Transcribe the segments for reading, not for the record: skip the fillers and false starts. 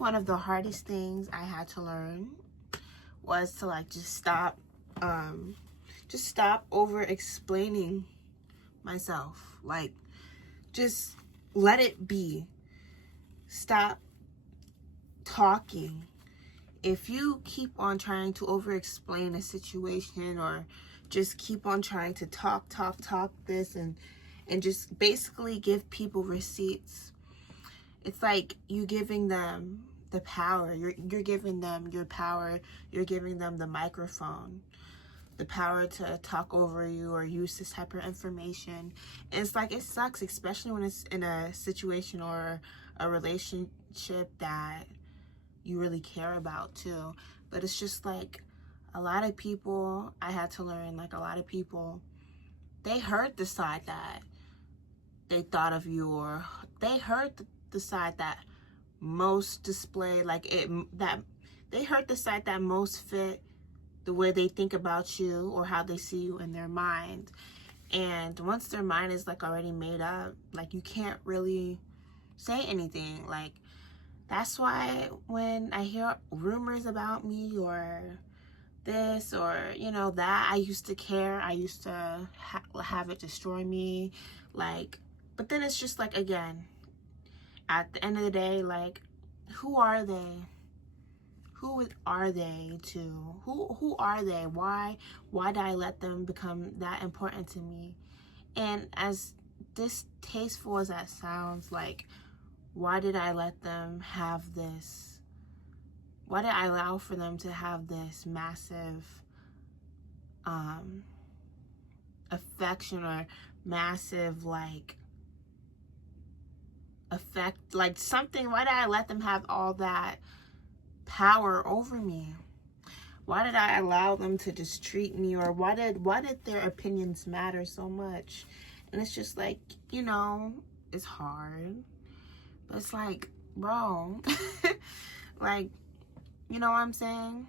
think one of the hardest things I had to learn was to like just stop over explaining myself. Like, just let it be. Stop talking. If you keep on trying to over explain a situation, or just keep on trying to talk this and just basically give people receipts, it's like you giving them the power. You're giving them your power. You're giving them the microphone, the power to talk over you or use this type of information. And it's like, it sucks, especially when it's in a situation or a relationship that you really care about too. But it's just like, a lot of people, I had to learn, like, a lot of people, they heard the side that they thought of you, or they heard the side that most displayed, like, they heard the side that most fit the way they think about you or how they see you in their mind. And once their mind is like already made up, like, you can't really say anything. Like, that's why when I hear rumors about me or this or, you know, that, I used to care. I used to have it destroy me. Like, but then it's just like, again, at the end of the day, like, who are they? Who are they to? Who are they? Why did I let them become that important to me? And as distasteful as that sounds, like, why did I let them have this? Why did I allow for them to have this massive affection or massive, like, effect, like something? Why did I let them have all that power over me? Why did I allow them to just treat me? Or why did their opinions matter so much? And it's just like, you know, it's hard, but it's like, bro, like, you know what I'm saying?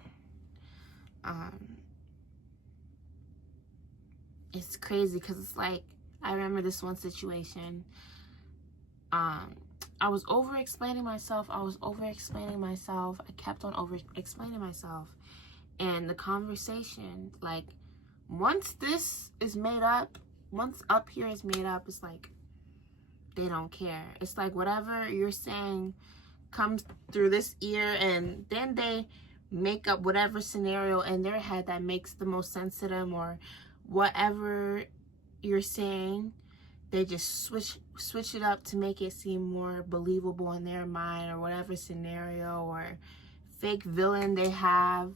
It's crazy because it's like, I remember this one situation. I was over explaining myself. I kept on over explaining myself. And the conversation, like, once this is made up, once up here is made up, it's like, they don't care. It's like, whatever you're saying comes through this ear, and then they make up whatever scenario in their head that makes the most sense to them, or whatever you're saying, they just switch it up to make it seem more believable in their mind, or whatever scenario or fake villain they have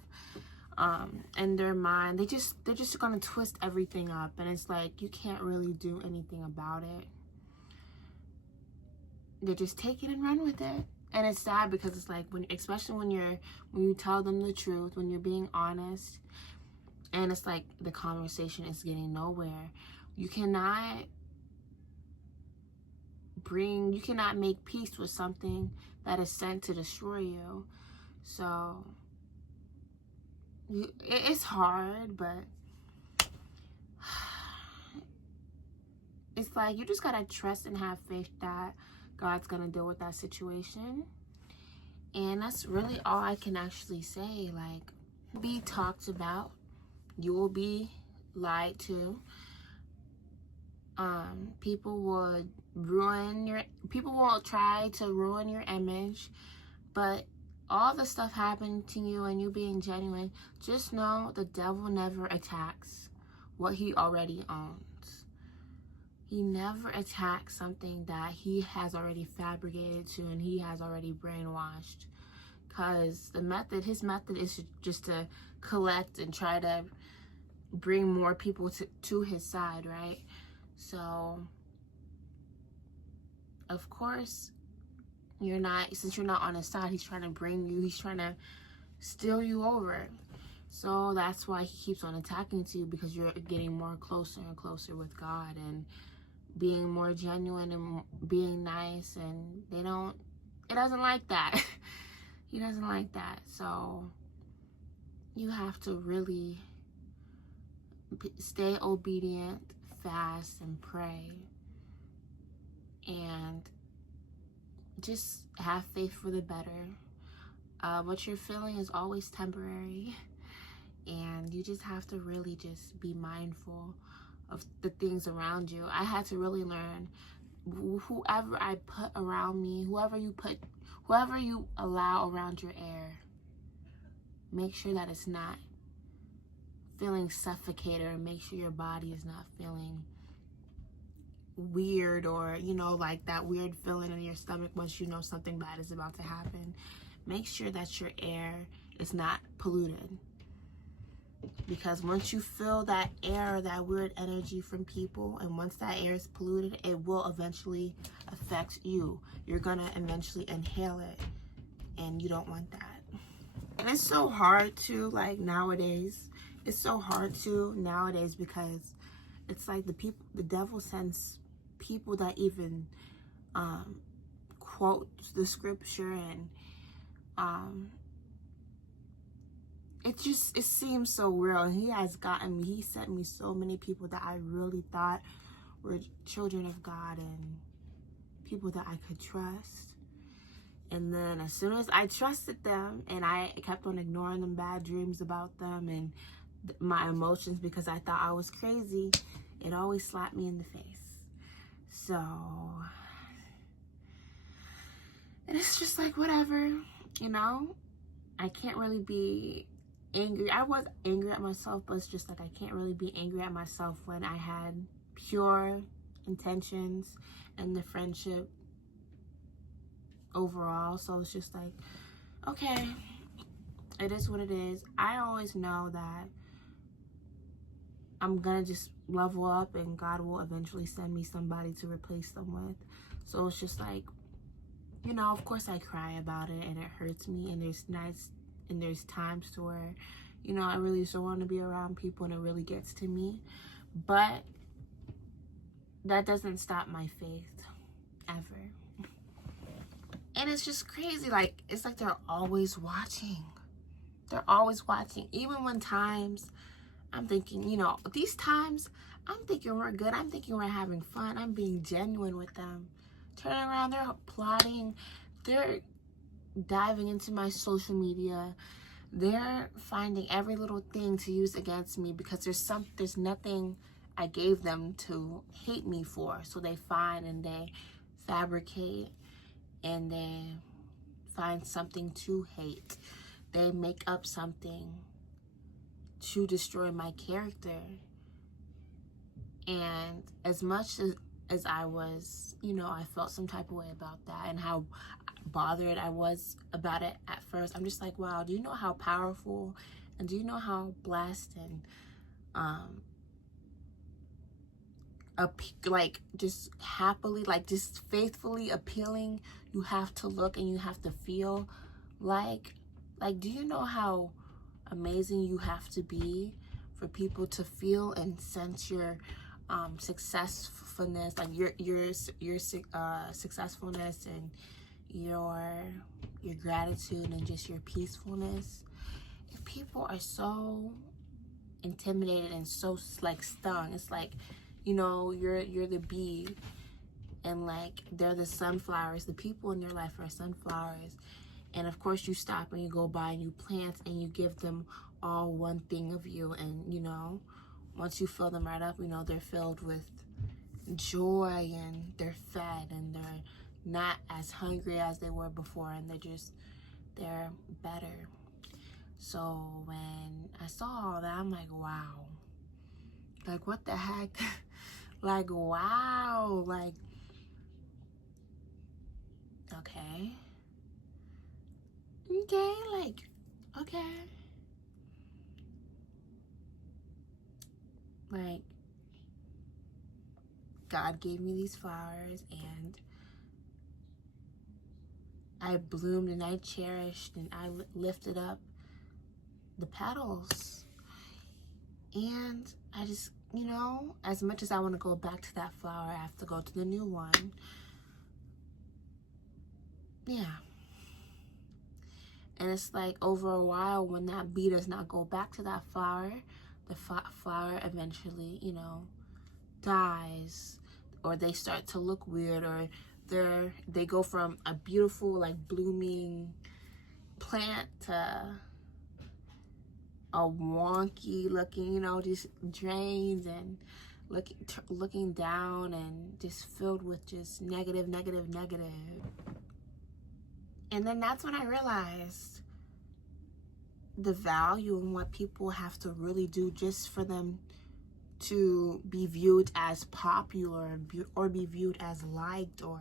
in their mind. They're just gonna twist everything up, and it's like, you can't really do anything about it. They just take it and run with it. And it's sad because it's like, especially when you tell them the truth, when you're being honest, and it's like the conversation is getting nowhere. You cannot make peace with something that is sent to destroy you. So it's hard, but it's like, you just gotta trust and have faith that God's gonna deal with that situation. And that's really all I can actually say. Like, be talked about, you will be lied to. People will try to ruin your image, but all the stuff happening to you and you being genuine, just know the devil never attacks what he already owns. He never attacks something that he has already fabricated to and he has already brainwashed. Because his method is just to collect and try to bring more people to his side, right? So, of course, since you're not on his side, he's trying to steal you over. So that's why he keeps on attacking to you, because you're getting more closer and closer with God and being more genuine and being nice, and it doesn't like that. He doesn't like that. So you have to really stay obedient, fast, and pray, and just have faith for the better. what you're feeling is always temporary, and you just have to really just be mindful of the things around you. I had to really learn, whoever I put around me, whoever you allow around your air, make sure that it's not feeling suffocated, or make sure your body is not feeling weird, or like that weird feeling in your stomach once you know something bad is about to happen. Make sure that your air is not polluted, because once you feel that air, that weird energy from people, and once that air is polluted, it will eventually affect you. You're gonna eventually inhale it, and you don't want that. And it's so hard to, like, nowadays, because it's like the devil sends people that even quote the scripture, and it seems so real. And he sent me so many people that I really thought were children of God and people that I could trust. And then as soon as I trusted them, and I kept on ignoring them bad dreams about them and my emotions because I thought I was crazy, it always slapped me in the face. So, and it's just like, whatever, I can't really be angry. I was angry at myself, but it's just like I can't really be angry at myself when I had pure intentions and the friendship overall. So it's just like, okay, it is what it is. I always know that I'm gonna just level up, and God will eventually send me somebody to replace them with. So it's just like, of course I cry about it, and it hurts me, and there's nights and there's times to where, I really just don't want to be around people, and it really gets to me. But that doesn't stop my faith, ever. And it's just crazy. Like, it's like they're always watching. They're always watching. Even when times I'm thinking, these times I'm thinking we're good. I'm thinking we're having fun. I'm being genuine with them. Turning around, they're plotting. They're diving into my social media. They're finding every little thing to use against me, because there's nothing I gave them to hate me for. So they find and they fabricate, and they find something to hate. They make up something to destroy my character. And as much as I was, I felt some type of way about that, and how bothered I was about it at first, I'm just like, wow, do you know how powerful, and do you know how blessed and like just happily, like just faithfully appealing you have to look and you have to feel like do you know how amazing you have to be for people to feel and sense your successfulness, like your successfulness, and your gratitude, and just your peacefulness? If people are so intimidated and so like stung, it's like, you're the bee, and like they're the sunflowers. The people in your life are sunflowers, and of course you stop and you go by and you plant and you give them all one thing of you, and once you fill them right up, they're filled with joy, and they're fed, and they're not as hungry as they were before, and they're better. So when I saw all that, I'm like, wow, like what the heck? Like, wow, like, okay, like, okay, like, God gave me these flowers, and I bloomed, and I cherished, and I lifted up the petals. And I just, as much as I want to go back to that flower, I have to go to the new one. Yeah. And it's like, over a while, when that bee does not go back to that flower, the flower eventually, dies, or they start to look weird, or they go from a beautiful, like, blooming plant to a wonky looking, you know, just drains and looking down and just filled with just negative. And then that's when I realized the value in what people have to really do just for them to be viewed as popular or be viewed as liked, or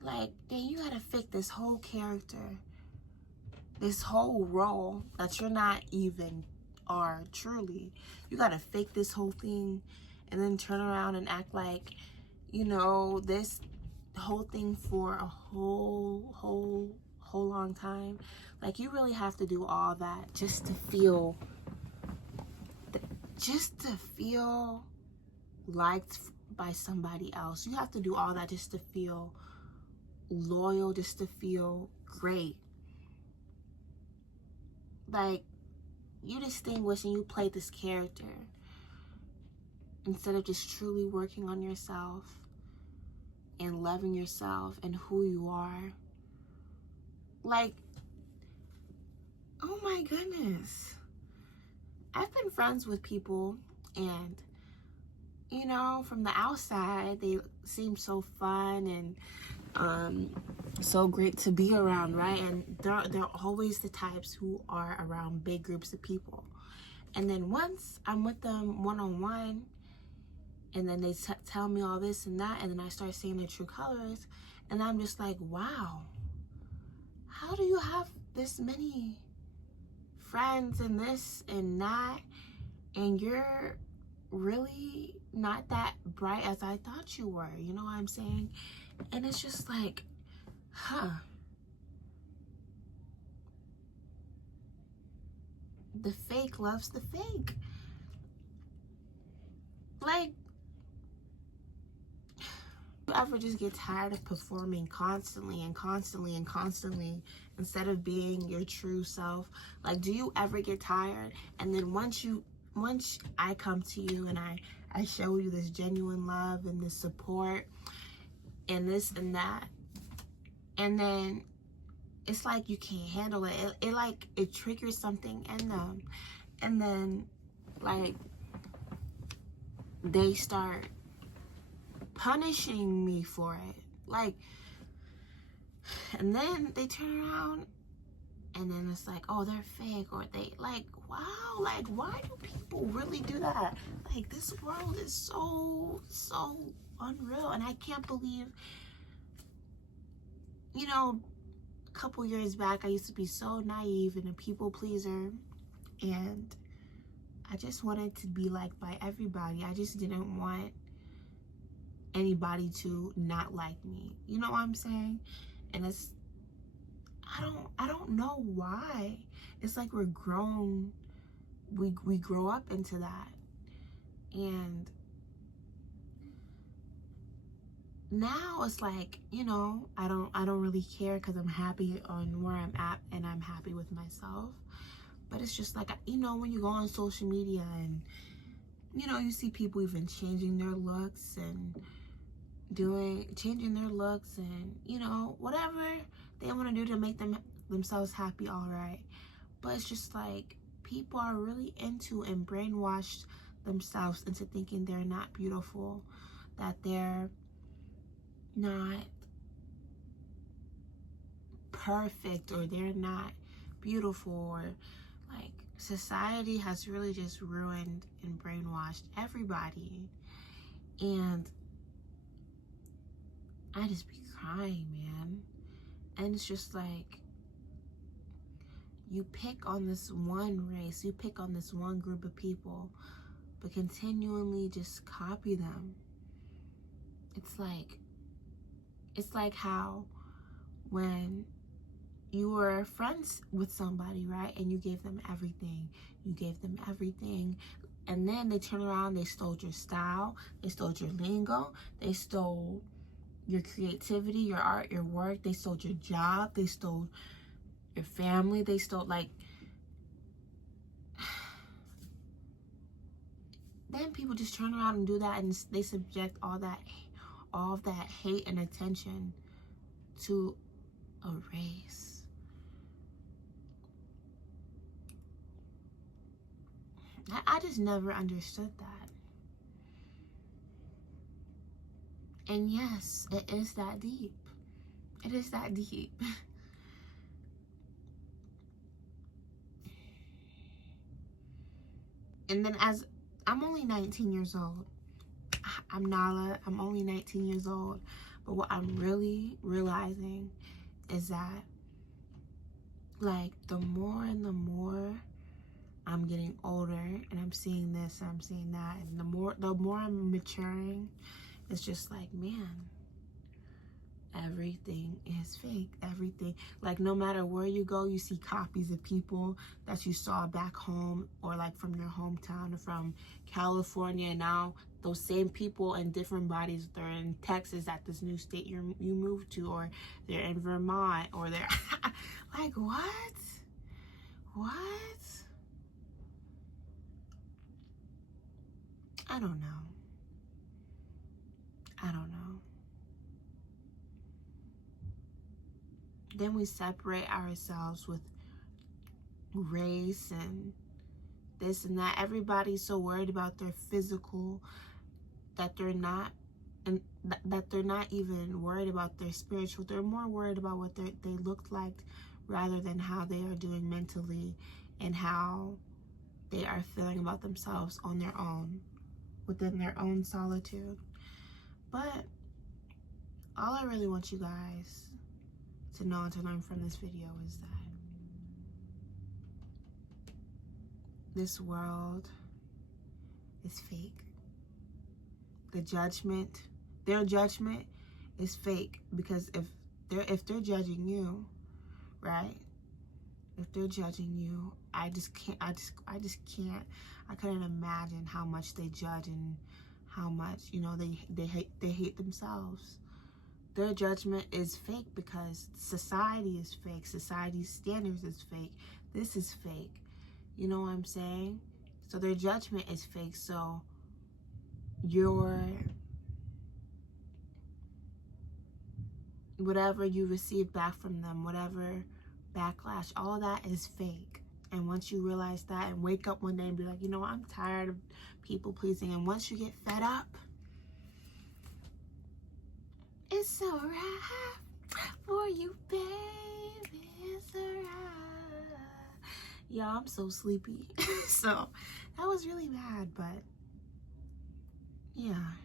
like, then you gotta fake this whole character, this whole role that you're not even are truly. You gotta fake this whole thing and then turn around and act like, you know, this whole thing for a whole long time. Like, you really have to do all that just to feel liked by somebody else. You have to do all that just to feel loyal, just to feel great. Like, you distinguish and you play this character instead of just truly working on yourself and loving yourself and who you are. Like, oh my goodness, I've been friends with people, and you know, from the outside they seem so fun and so great to be around, right? And they're always the types who are around big groups of people. And then once I'm with them one-on-one, and then they tell me all this and that, and then I start seeing their true colors, and I'm just like, wow, how do you have this many friends and this and that, and you're really not that bright as I thought you were? You know what I'm saying? And it's just like, the fake loves the fake. Like, you ever just get tired of performing constantly instead of being your true self? Like, do you ever get tired? And then once I come to you and I show you this genuine love and this support and this and that, and then it's like you can't handle it. It triggers something in them, and then like they start punishing me for it. Like, and then they turn around and then it's like, oh, they're fake, or they like, wow, like, why do people really do that? Like, this world is so unreal, and I can't believe, you know, a couple years back I used to be so naive and a people pleaser, and I just wanted to be liked by everybody. I just didn't want anybody to not like me. You know what I'm saying? And it's, I don't know why. It's like we're grown. We grow up into that. And now it's like, you know, I don't really care because I'm happy on where I'm at and I'm happy with myself. But it's just like, you know, when you go on social media and, you know, you see people even changing their looks and changing their looks and, you know, whatever they want to do to make themselves happy, all right. But it's just like, people are really into and brainwashed themselves into thinking they're not beautiful, that they're not perfect, or they're not beautiful, or like, society has really just ruined and brainwashed everybody. And I just be crying, man. And it's just like, you pick on this one race, you pick on this one group of people, but continually just copy them. It's like how when you were friends with somebody, right, and you gave them everything, and then they turn around, they stole your style, they stole your lingo, they stole your creativity, your art, your work, they stole your job, they stole your family, they stole, like, then people just turn around and do that, and they subject all of that hate and attention to a race. I just never understood that. And yes, it is that deep. It is that deep. And then as I'm only 19 years old. I'm Nala. I'm only 19 years old. But what I'm really realizing is that, like, the more and the more I'm getting older and I'm seeing this and I'm seeing that, and the more I'm maturing, it's just like, man, everything is fake. Everything, like, no matter where you go, you see copies of people that you saw back home, or like from your hometown, or from California. And now those same people in different bodies, they're in Texas at this new state you moved to, or they're in Vermont, or they're like, what? I don't know. Then we separate ourselves with race and this and that. Everybody's so worried about their physical that they're not, and that they're not even worried about their spiritual. They're more worried about what they look like, rather than how they are doing mentally and how they are feeling about themselves on their own, within their own solitude. But all I really want you guys to know and to learn from this video is that this world is fake. Their judgment is fake, because if they're judging you, right? If they're judging you, I couldn't imagine how much they judge and how much, you know, they hate themselves. Their judgment is fake because society is fake. Society's standards is fake. This is fake. You know what I'm saying? So their judgment is fake. So whatever you receive back from them, whatever backlash, all that is fake. And once you realize that and wake up one day and be like, you know what, I'm tired of people pleasing. And once you get fed up, it's alright for you, baby. It's alright. Y'all, I'm so sleepy. So that was really bad, but yeah.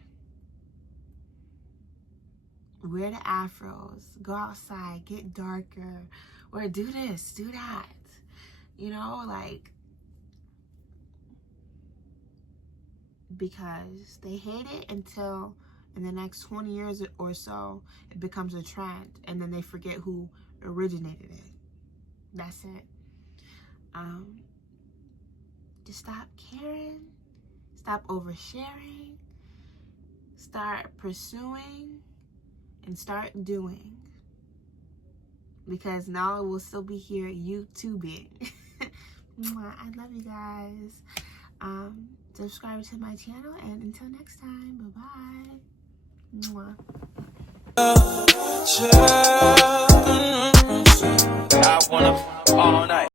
Wear the afros, go outside, get darker, or do this, do that. You know, like, because they hate it until in the next 20 years or so, it becomes a trend, and then they forget who originated it. That's it. Just stop caring, stop oversharing, start pursuing, and start doing. Because now we'll still be here YouTubing. I love you guys. Subscribe to my channel, and until next time, bye-bye. I wanna all night.